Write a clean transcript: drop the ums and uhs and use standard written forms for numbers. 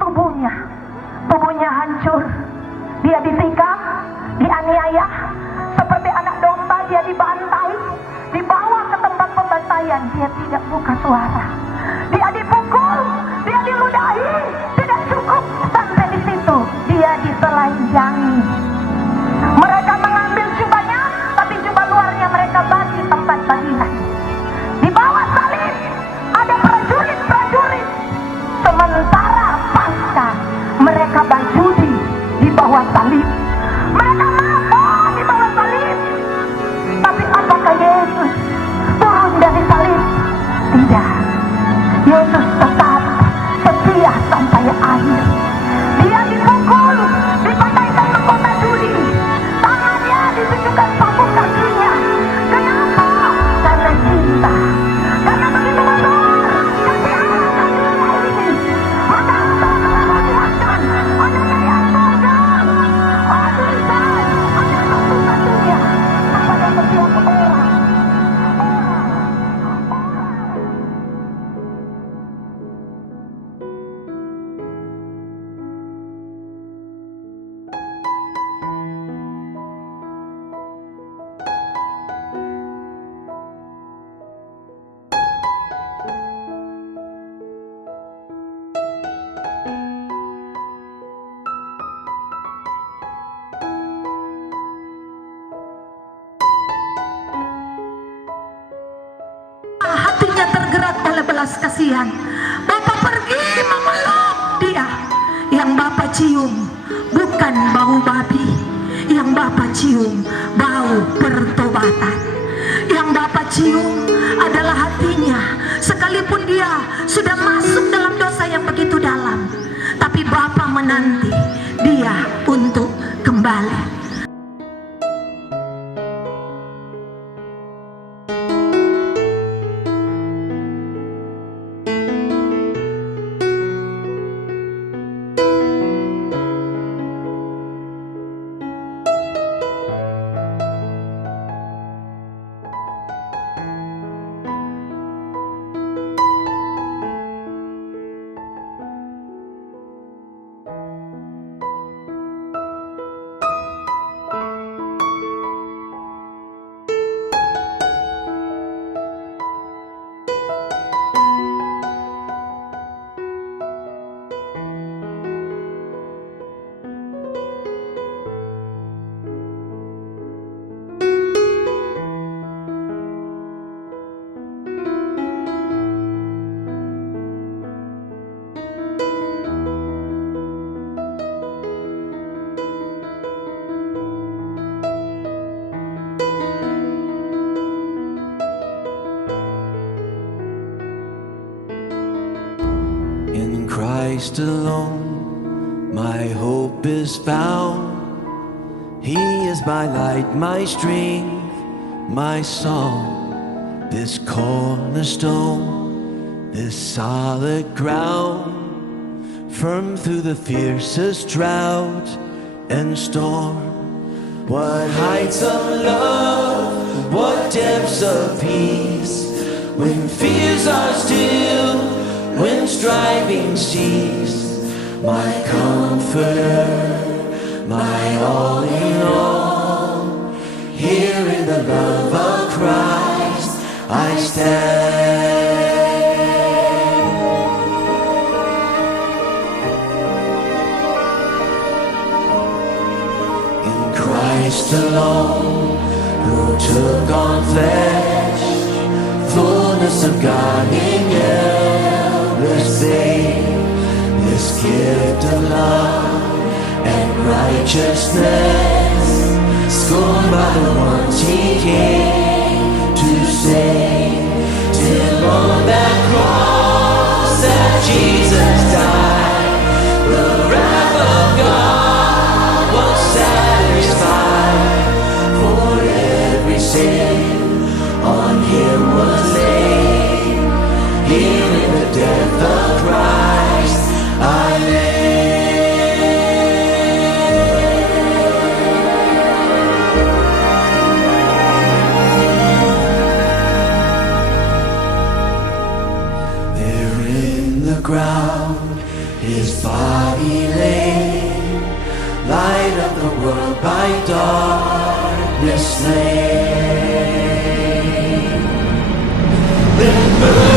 tubuhnya. Tubuhnya hancur. Dia ditikam, dianiaya. Seperti anak domba dia dibantai, dibawa ke tempat pembantaian. Dia tidak buka suara. Dia dipukul, dia diludahi. Tidak cukup sampai di situ, dia ditelanjangi. Mereka mengambil jubahnya, tapi jubah luarnya mereka bagi tempat bagian. Di bawah salib ada prajurit-prajurit. Sementara pasca mereka berjudi di bawah salib. Mereka mabuk di bawah salib. Tapi apakah Yesus turun dari salib? Tidak. Yesus tetap setia sampai akhir. Dia dipukul, dipandaikan mahkota judi. Tangannya ditujukan sabuk kakinya. Kenapa? Karena cinta. Karena begitu besar kasih Allah ke dunia ini. Maka Allah memuliakan anaknya yang tunggal. Berikan anak satu-satunya kepada setiap orang. Hatinya tergerak oleh belas kasihan. Bapak pergi memeluk dia. Yang Bapak cium bukan bau babi, yang Bapak cium bau pertobatan. Yang Bapak cium adalah hatinya. Sekalipun dia sudah masuk dalam dosa yang begitu dalam, tapi Bapak menanti dia untuk kembali. In Christ alone, my hope is found. He is my light, my strength, my song. This cornerstone, this solid ground, firm through the fiercest drought and storm. What heights of love, what depths of peace, when fears are still, when striving cease. My comforter, my all in all, here in the love of Christ I stand. In Christ alone, who took on flesh, fullness of God in endless babe, this gift of love and righteousness, scorned by the ones he came to save. Till on that cross that Jesus died, the wrath of God was satisfied. For every sin on him was laid. Here in the death of Christ I live. There in the ground His body laid, light of the world by darkness slain. Then